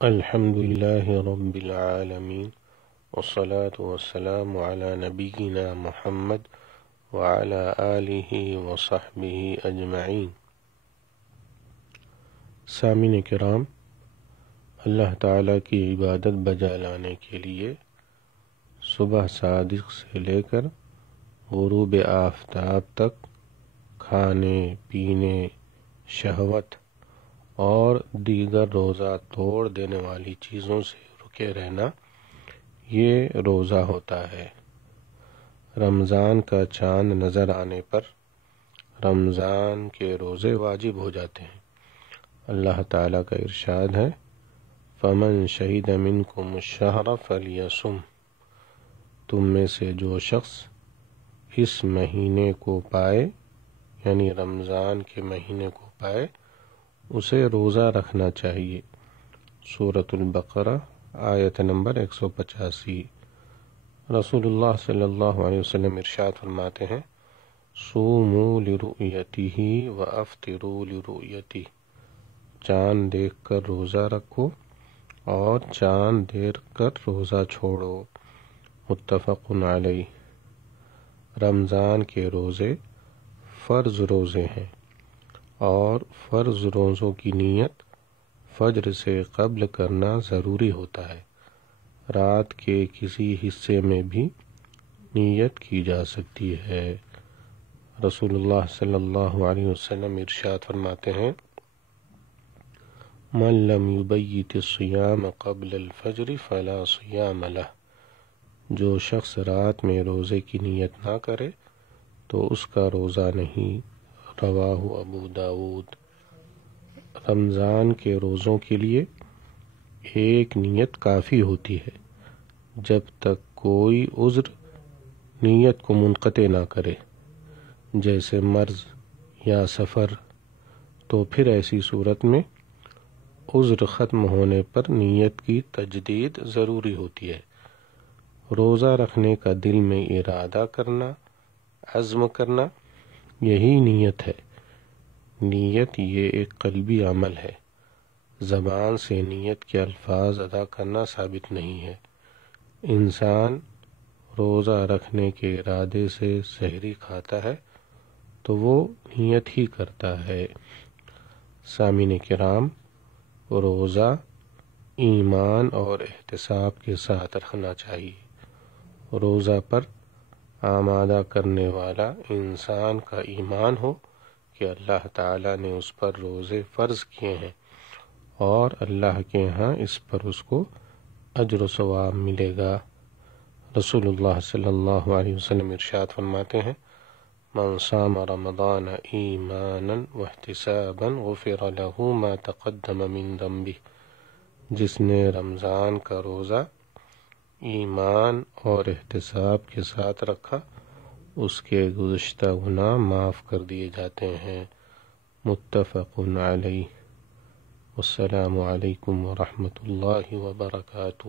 الحمد لله رب العالمين والصلاة والسلام على نبينا محمد وعلى آله وصحبه أجمعين۔ سامعین کرام، اللہ تعالیٰ کی عبادت بجا لانے کے لیے صبح صادق سے لے کر غروب آفتاب تک کھانے پینے، شہوت اور دیگر روزہ توڑ دینے والی چیزوں سے رکے رہنا، یہ روزہ ہوتا ہے۔ رمضان کا چاند نظر آنے پر رمضان کے روزے واجب ہو جاتے ہیں۔ اللہ تعالیٰ کا ارشاد ہے، فَمَن شَهِدَ مِنْكُمُ الشَّهْرَ فَلْيَصُمْ، تم میں سے جو شخص اس مہینے کو پائے، یعنی رمضان کے مہینے کو پائے، اسے روزہ رکھنا چاہیے۔ سورۃ البقرہ آیت نمبر 185۔ رسول اللہ صلی اللہ علیہ وسلم ارشاد فرماتے ہیں، صوموا لرؤیتہ وافطروا لرؤیتہ، چاند دیکھ کر روزہ رکھو اور چاند دیکھ کر روزہ چھوڑو، متفق علیہ۔ رمضان کے روزے فرض روزے ہیں اور فرض روزوں کی نیت فجر سے قبل کرنا ضروری ہوتا ہے۔ رات کے کسی حصے میں بھی نیت کی جا سکتی ہے۔ رسول اللہ صلی اللہ علیہ وسلم ارشاد فرماتے ہیں، من لم یبیت الصیام قبل الفجر فلا صیام لہ، جو شخص رات میں روزے کی نیت نہ کرے تو اس کا روزہ نہیں۔ رواہ ابو داود۔ رمضان کے روزوں کے لیے ایک نیت کافی ہوتی ہے جب تک کوئی عذر نیت کو منقطع نہ کرے، جیسے مرض یا سفر، تو پھر ایسی صورت میں عذر ختم ہونے پر نیت کی تجدید ضروری ہوتی ہے۔ روزہ رکھنے کا دل میں ارادہ کرنا، عزم کرنا، یہی نیت ہے۔ نیت یہ ایک قلبی عمل ہے، زبان سے نیت کے الفاظ ادا کرنا ثابت نہیں ہے۔ انسان روزہ رکھنے کے ارادے سے سحری کھاتا ہے تو وہ نیت ہی کرتا ہے۔ سامعین کرام، روزہ ایمان اور احتساب کے ساتھ رکھنا چاہیے۔ روزہ پر آمادہ کرنے والا انسان کا ایمان ہو کہ اللہ تعالیٰ نے اس پر روزے فرض کیے ہیں اور اللہ کے ہاں اس پر اس کو اجر و ثواب ملے گا۔ رسول اللہ صلی اللہ علیہ وسلم ارشاد فرماتے ہیں، من صام رمضان ایمانا واحتسابا غفر له ما تقدم من ذنبه، جس نے رمضان کا روزہ ایمان اور احتساب کے ساتھ رکھا، اس کے گزشتہ گناہ معاف کر دیے جاتے ہیں، متفق علیہ۔ السلام علیکم ورحمۃ اللہ وبرکاتہ۔